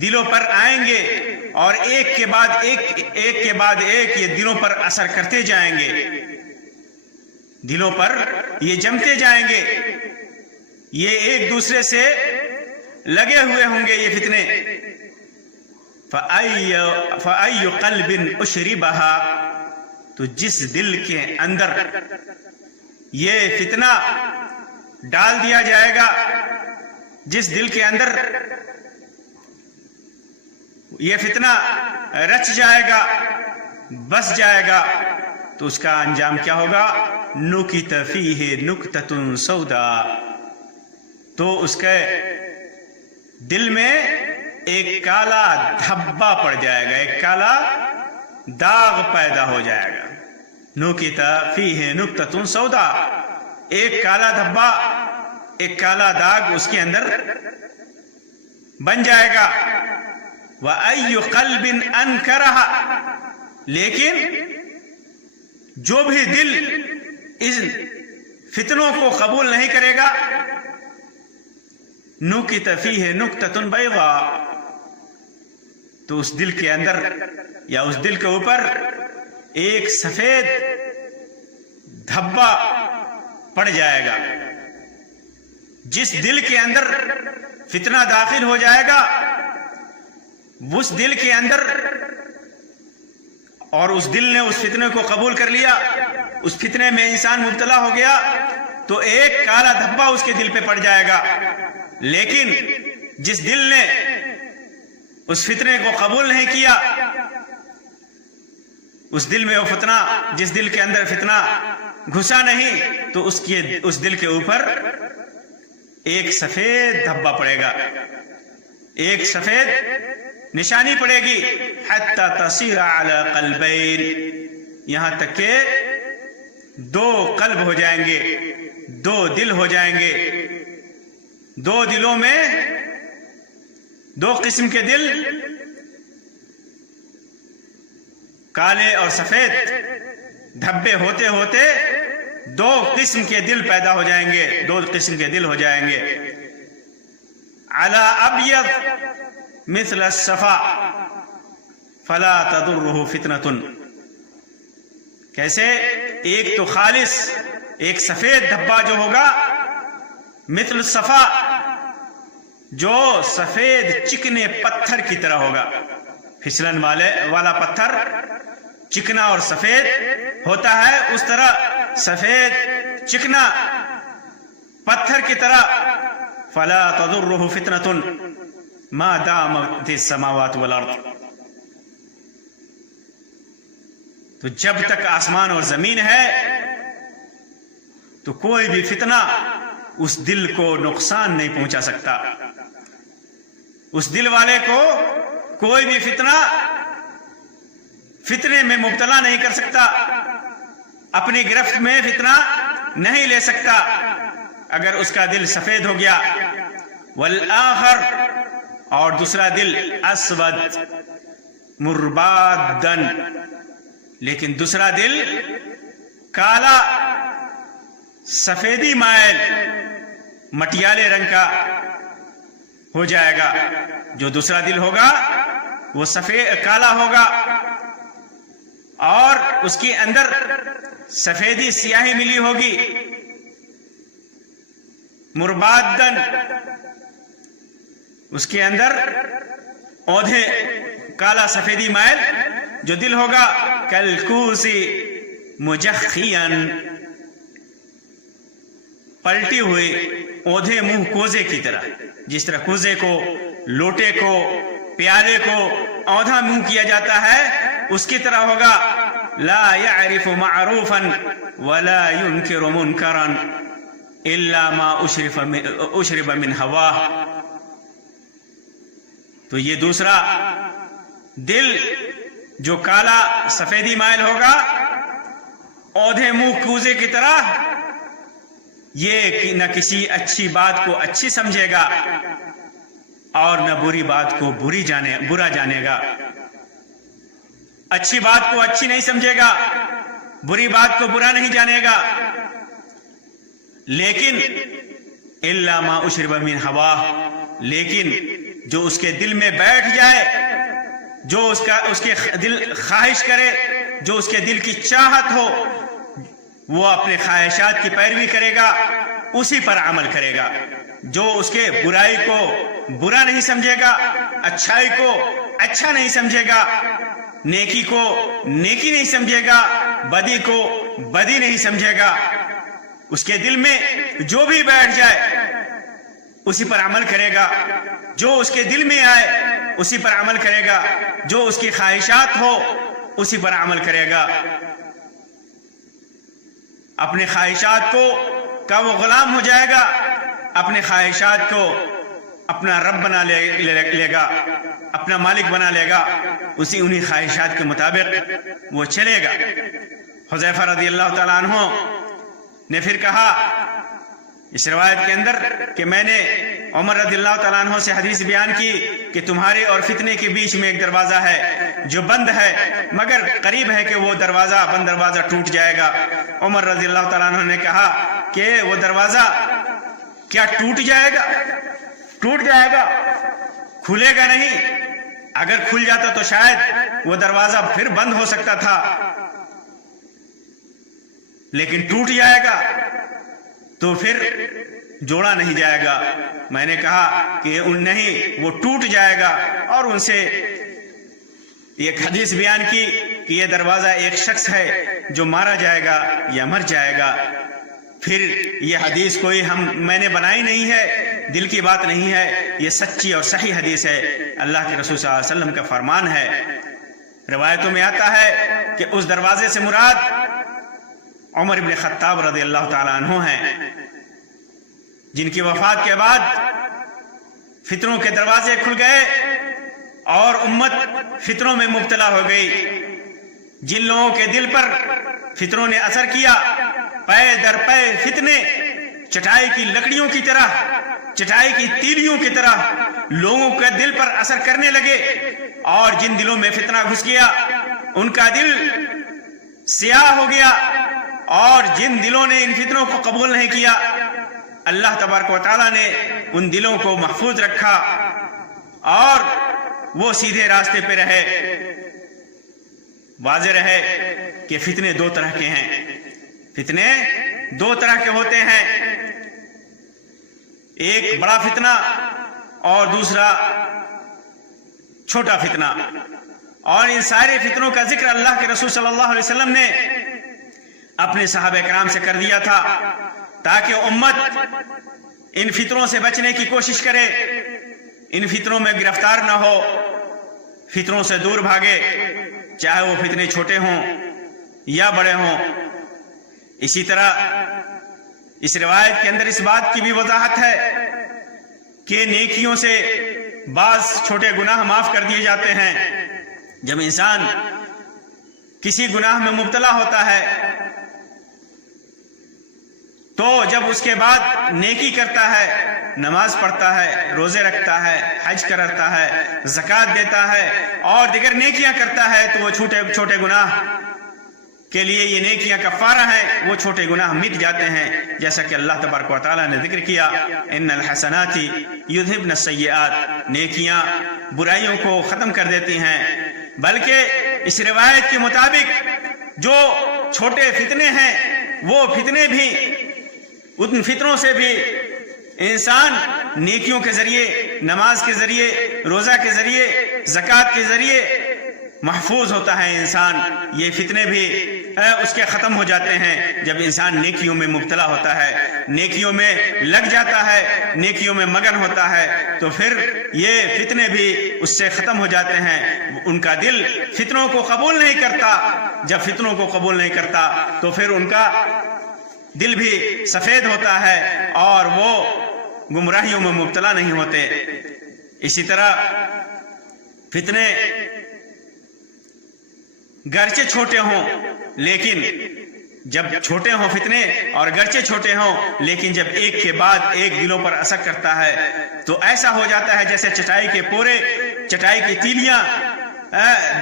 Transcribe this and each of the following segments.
دلوں پر آئیں گے اور ایک کے بعد ایک یہ دلوں پر اثر کرتے جائیں گے، دلوں پر یہ جمتے جائیں گے، یہ ایک دوسرے سے لگے ہوئے ہوں گے یہ فتنے۔ فَأَيُّ قَلْبٍ أُشْرِبَهَا، تو جس دل کے اندر یہ فتنہ ڈال دیا جائے گا، جس دل کے اندر یہ فتنہ رچ جائے گا، بس جائے گا، تو اس کا انجام کیا ہوگا؟ نُكِتَ فِيهِ نُكْتَةٌ سَوْدَاء، تو اس کے دل میں ایک کالا دھبا پڑ جائے گا، ایک کالا داغ پیدا ہو جائے گا۔ نُكِتَ فِيهِ نُكْتَةٌ سَوْدَاء، ایک کالا دھبا، ایک کالا داغ اس کے اندر بن جائے گا۔ وَأَيُّ قَلْبٍ أَنْكَرَهَا، لیکن جو بھی دل اس فتنوں کو قبول نہیں کرے گا، نُكِتَ فِيهِ نُكْتَةٌ بَيْضَاء، تو اس دل کے اندر یا اس دل کے اوپر ایک سفید دھبا پڑ جائے گا۔ جس دل کے اندر فتنہ داخل ہو جائے گا، اس دل کے اندر، اور اس دل نے اس فتنے کو قبول کر لیا، اس فتنے میں انسان مبتلا ہو گیا، تو ایک کالا دھبا اس کے دل پہ پڑ جائے گا۔ لیکن جس دل نے اس فتنے کو قبول نہیں کیا، اس دل میں وہ فتنہ، جس دل کے اندر فتنہ گھسا نہیں، تو اس دل کے اوپر ایک سفید دھبا پڑے گا، ایک سفید نشانی پڑے گی۔ حتی تصیر علی قلبین، یہاں تک کہ دو قلب ہو جائیں گے، دو دل ہو جائیں گے، دو دلوں میں دو قسم کے دل، کالے اور سفید دھبے ہوتے ہوتے دو قسم کے دل پیدا ہو جائیں گے، دو قسم کے دل ہو جائیں گے۔ علی ابیض مثل الصفا فلا تضرہ فتنۃ، کیسے؟ ایک تو خالص، ایک سفید دھبا جو ہوگا، مثل الصفا، جو سفید چکنے پتھر کی طرح ہوگا، پھسلن والا پتھر چکنا اور سفید ہوتا ہے، اس طرح سفید چکنا پتھر کی طرح۔ فلا تضرہ فتنۃ ما دامت السماوات والارض، تو جب تک آسمان اور زمین ہے تو کوئی بھی فتنہ اس دل کو نقصان نہیں پہنچا سکتا، اس دل والے کو کوئی بھی فتنے میں مبتلا نہیں کر سکتا، اپنی گرفت میں فتنہ نہیں لے سکتا اگر اس کا دل سفید ہو گیا۔ والآخر، اور دوسرا دل، اسود مربادن، لیکن دوسرا دل کالا سفیدی مائل مٹیالے رنگ کا ہو جائے گا۔ جو دوسرا دل ہوگا وہ سفید کالا ہوگا اور اس کے اندر سفیدی سیاہی ملی ہوگی، مربادن، اس کے اندر اودھے کالا سفیدی مائل جو دل ہوگا، کلکوسی مجخین، پلٹی ہوئی اودھے منہ کوزے کی طرح، جس طرح کوزے کو، لوٹے کو، پیالے کو اودھا منہ کیا جاتا ہے، اس کی طرح ہوگا۔ لا يعرف معروفا ولا ينكر منكرا الا ما اشرب من هواه، تو یہ دوسرا دل جو کالا سفیدی مائل ہوگا، اودھے منہ کوزے کی طرح، یہ نہ کسی اچھی بات کو اچھی سمجھے گا اور نہ بری بات کو برا جانے گا، اچھی بات کو اچھی نہیں سمجھے گا، بری بات کو برا نہیں جانے گا، لیکن الا ما اشرب من هواه، لیکن جو اس کے دل میں بیٹھ جائے، جو اس کے دل خواہش کرے، جو اس کے دل کی چاہت ہو، وہ اپنے خواہشات کی پیروی کرے گا، اسی پر عمل کرے گا۔ جو اس کے برائی کو برا نہیں سمجھے گا، اچھائی کو اچھا نہیں سمجھے گا، نیکی کو نیکی نہیں سمجھے گا، بدی کو بدی نہیں سمجھے گا، اس کے دل میں جو بھی بیٹھ جائے اسی پر عمل کرے گا، جو اس کے دل میں آئے اسی پر عمل کرے گا، جو اس کی خواہشات ہو اسی پر عمل کرے گا، اپنے خواہشات کا وہ غلام ہو جائے گا، اپنے خواہشات کو اپنا رب بنا لے گا، اپنا مالک بنا لے گا، انہی خواہشات کے مطابق وہ چلے گا۔ حذیفہ رضی اللہ تعالیٰ عنہ نے پھر کہا اس روایت کے اندر کہ میں نے عمر رضی اللہ تعالیٰ عنہ سے حدیث بیان کی کہ تمہارے اور فتنے کے بیچ میں ایک دروازہ ہے جو بند ہے، مگر قریب ہے کہ وہ بند دروازہ ٹوٹ جائے گا۔ عمر رضی اللہ تعالیٰ عنہ نے کہا کہ وہ دروازہ کیا ٹوٹ جائے گا؟ ٹوٹ جائے گا، کھلے گا نہیں۔ اگر کھل جاتا تو شاید وہ دروازہ پھر بند ہو سکتا تھا، لیکن ٹوٹ جائے گا تو پھر جوڑا نہیں جائے گا۔ میں نے کہا کہ نہیں، وہ ٹوٹ جائے گا، اور ان سے ایک حدیث بیان کی کہ یہ دروازہ ایک شخص ہے جو مارا جائے گا یا مر جائے گا۔ پھر یہ حدیث کوئی میں نے بنائی نہیں ہے، دل کی بات نہیں ہے، یہ سچی اور صحیح حدیث ہے، اللہ کے رسول صلی اللہ علیہ وسلم کا فرمان ہے۔ روایتوں میں آتا ہے کہ اس دروازے سے مراد عمر بن خطاب رضی اللہ تعالیٰ عنہ ہیں، جن کی وفات کے بعد فتنوں کے دروازے کھل گئے اور امت فتنوں میں مبتلا ہو گئی۔ جن لوگوں کے دل پر فتنوں نے اثر کیا، پے در پے فتنے چٹائی کی لکڑیوں کی طرح، چٹائی کی تیلیوں کی طرح لوگوں کے دل پر اثر کرنے لگے، اور جن دلوں میں فتنہ گھس گیا ان کا دل سیاہ ہو گیا، اور جن دلوں نے ان فتنوں کو قبول نہیں کیا، اللہ تبارک و تعالیٰ نے ان دلوں کو محفوظ رکھا اور وہ سیدھے راستے پہ رہے۔ واضح رہے کہ فتنے دو طرح کے ہیں، فتنے دو طرح کے ہوتے ہیں، ایک بڑا فتنہ اور دوسرا چھوٹا فتنہ، اور ان سارے فتنوں کا ذکر اللہ کے رسول صلی اللہ علیہ وسلم نے اپنے صحابہ کرام سے کر دیا تھا، تاکہ امت ان فتنوں سے بچنے کی کوشش کرے، ان فتنوں میں گرفتار نہ ہو، فتنوں سے دور بھاگے، چاہے وہ فتنے چھوٹے ہوں یا بڑے ہوں۔ اسی طرح اس روایت کے اندر اس بات کی بھی وضاحت ہے کہ نیکیوں سے بعض چھوٹے گناہ معاف کر دیے جاتے ہیں۔ جب انسان کسی گناہ میں مبتلا ہوتا ہے تو جب اس کے بعد نیکی کرتا ہے، نماز پڑھتا ہے، روزے رکھتا ہے، حج کرتا ہے، زکوٰۃ دیتا ہے اور دیگر نیکیاں کرتا ہے، تو وہ چھوٹے گناہ کے لیے یہ نیکیاں کفارہ ہیں، وہ چھوٹے گناہ مٹ جاتے ہیں، جیسا کہ اللہ تبارک و تعالیٰ نے ذکر کیا، ان الحسنات یذھبن السیئات، نیکیاں برائیوں کو ختم کر دیتی ہیں۔ بلکہ اس روایت کے مطابق جو چھوٹے فتنے ہیں، وہ فتنے بھی، ان فتنوں سے بھی انسان نیکیوں کے ذریعے، نماز کے ذریعے، روزہ کے ذریعے، زکوٰۃ کے ذریعے محفوظ ہوتا ہے انسان۔ یہ فتنے بھی اس کے ختم ہو جاتے ہیں جب انسان نیکیوں میں مبتلا ہوتا ہے، نیکیوں میں لگ جاتا ہے، نیکیوں میں مگن ہوتا ہے، تو پھر یہ فتنے بھی اس سے ختم ہو جاتے ہیں۔ ان کا دل فتنوں کو قبول نہیں کرتا، جب فتنوں کو قبول نہیں کرتا تو پھر ان کا دل بھی سفید ہوتا ہے اور وہ گمراہیوں میں مبتلا نہیں ہوتے۔ اسی طرح فتنے گرچہ چھوٹے ہوں، لیکن جب چھوٹے ہوں فتنے اور گرچہ چھوٹے ہوں، لیکن جب ایک کے بعد ایک دلوں پر اثر کرتا ہے تو ایسا ہو جاتا ہے جیسے چٹائی کے پورے، چٹائی کی تیلیاں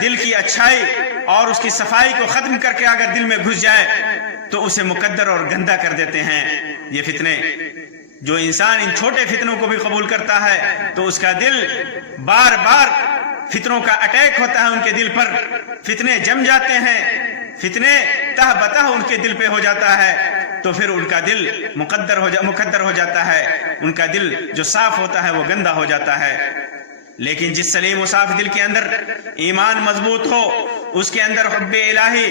دل کی اچھائی اور اس کی صفائی کو ختم کر کے اگر دل میں گھس جائے تو اسے مقدر اور گندا کر دیتے ہیں۔ یہ فتنے جو انسان ان چھوٹے فتنوں کو بھی قبول کرتا ہے تو اس کا دل بار بار فتنوں کا اٹیک ہوتا ہے، ان کے دل پر فتنے جم جاتے ہیں، فتنے تہ بتہ ان کے دل پہ ہو جاتا ہے، تو پھر ان کا دل مقدر ہو جاتا ہے، ان کا دل جو صاف ہوتا ہے وہ گندا ہو جاتا ہے۔ لیکن جس سلیم و صاف دل کے اندر ایمان مضبوط ہو، اس کے اندر حب الہی،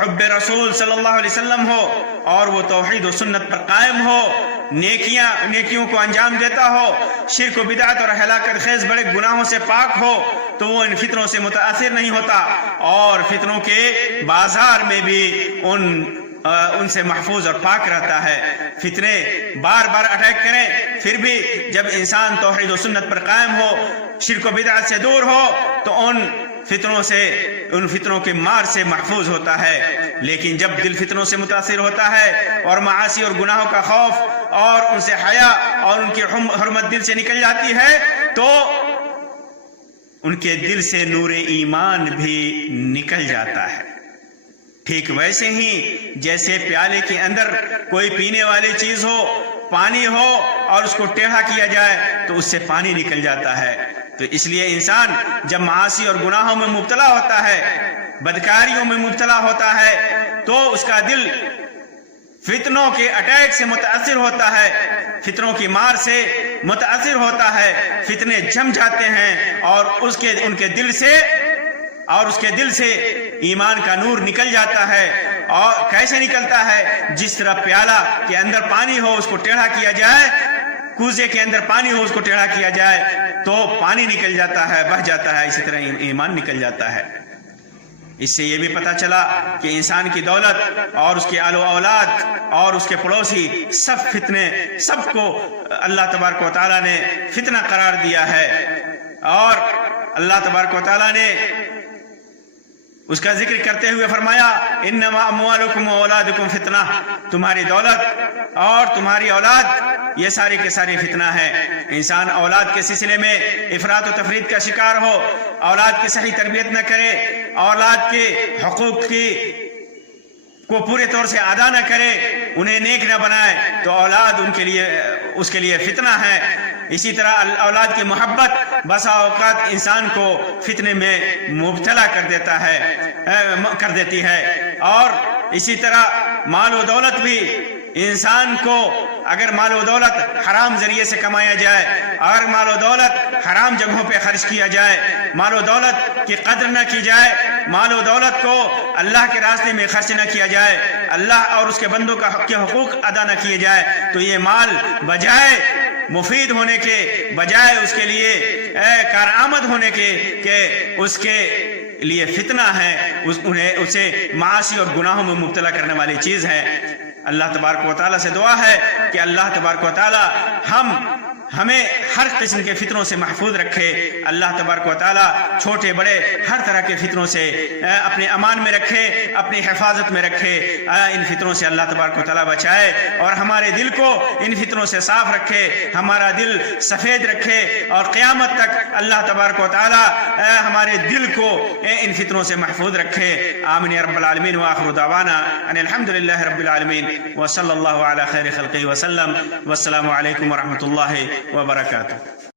حب رسول صلی اللہ علیہ وسلم ہو، اور وہ توحید و سنت پر قائم ہو، نیکیوں کو انجام دیتا ہو، شرک و بدعت اور ہلاکت خیز بڑے گناہوں سے پاک ہو، تو وہ ان فتنوں سے متاثر نہیں ہوتا، اور فتنوں کے بازار میں بھی ان سے محفوظ اور پاک رہتا ہے۔ فتنے بار بار اٹیک کریں، پھر بھی جب انسان توحید و سنت پر قائم ہو، شرک و بدعت سے دور ہو، تو ان فتنوں کے مار سے محفوظ ہوتا ہے۔ لیکن جب دل فتنوں سے متاثر ہوتا ہے اور معاصی اور گناہوں کا خوف اور ان سے حیا اور ان کی حرمت دل سے نکل جاتی ہے، تو ان کے دل سے نور ایمان بھی نکل جاتا ہے۔ ٹھیک ویسے ہی جیسے پیالے کے اندر کوئی پینے والی چیز ہو، پانی ہو، اور اس کو ٹیڑھا کیا جائے تو اس سے پانی نکل جاتا ہے۔ تو اس لیے انسان جب معاصی اور گناہوں میں مبتلا ہوتا ہے، بدکاریوں میں مبتلا ہوتا ہے، تو اس کا دل فتنوں کے اٹیک سے متاثر ہوتا ہے، فتنوں کی مار سے متاثر ہوتا ہے، فتنے جم جاتے ہیں، اور اس کے دل سے ایمان کا نور نکل جاتا ہے۔ اور کیسے نکلتا ہے؟ جس طرح پیالہ کے اندر پانی ہو، اس کو ٹیڑھا کیا جائے، کوزے کے اندر پانی ہو، اس کو ٹیڑھا کیا جائے تو پانی نکل جاتا ہے، بہہ جاتا ہے، اسی طرح ایمان نکل جاتا ہے۔ اس سے یہ بھی پتہ چلا کہ انسان کی دولت اور اس کے آل و اولاد اور اس کے پڑوسی سب فتنے، سب کو اللہ تبارک و تعالیٰ نے فتنہ قرار دیا ہے، اور اللہ تبارک و تعالیٰ نے اس کا ذکر کرتے ہوئے فرمایا انما اموالکم و اولادکم فتنہ، تمہاری دولت اور تمہاری اولاد یہ ساری کے ساری فتنہ ہے۔ انسان اولاد کے سلسلے میں افراط و تفرید کا شکار ہو، اولاد کی صحیح تربیت نہ کرے، اولاد کے حقوق کو پورے طور سے ادا نہ کرے، انہیں نیک نہ بنائے، تو اولاد اس کے لیے فتنہ ہے۔ اسی طرح اولاد کی محبت بسا اوقات انسان کو فتنے میں مبتلا کر دیتی ہے۔ اور اسی طرح مال و دولت بھی انسان کو، اگر مال و دولت حرام ذریعے سے کمایا جائے، اگر مال و دولت حرام جگہوں پہ خرچ کیا جائے، مال و دولت کی قدر نہ کی جائے، مال و دولت کو اللہ کے راستے میں خرچ نہ کیا جائے، اللہ اور اس کے بندوں کے حقوق ادا نہ کیے جائے، تو یہ مال بجائے مفید ہونے کے، بجائے اس کے لیے کارآمد ہونے کے، کہ اس کے لیے فتنہ ہے، اسے معاصی اور گناہوں میں مبتلا کرنے والی چیز ہے۔ اللہ تبارک و تعالیٰ سے دعا ہے کہ اللہ تبارک و تعالیٰ ہمیں ہر قسم کے فتنوں سے محفوظ رکھے۔ اللہ تبارک و تعالیٰ چھوٹے بڑے ہر طرح کے فتنوں سے اپنے امان میں رکھے، اپنی حفاظت میں رکھے۔ ان فتنوں سے اللہ تبارک و تعالیٰ بچائے، اور ہمارے دل کو ان فتنوں سے صاف رکھے، ہمارا دل سفید رکھے، اور قیامت تک اللہ تبارک و تعالیٰ ہمارے دل کو ان فتنوں سے محفوظ رکھے۔ آمین یا رب العالمین، وآخر دعوانا ان الحمدللہ رب العالمین، وصلی اللہ علی خیر خلقہ وسلم، والسلام علیکم ورحمۃ اللہ وبرکاتہ۔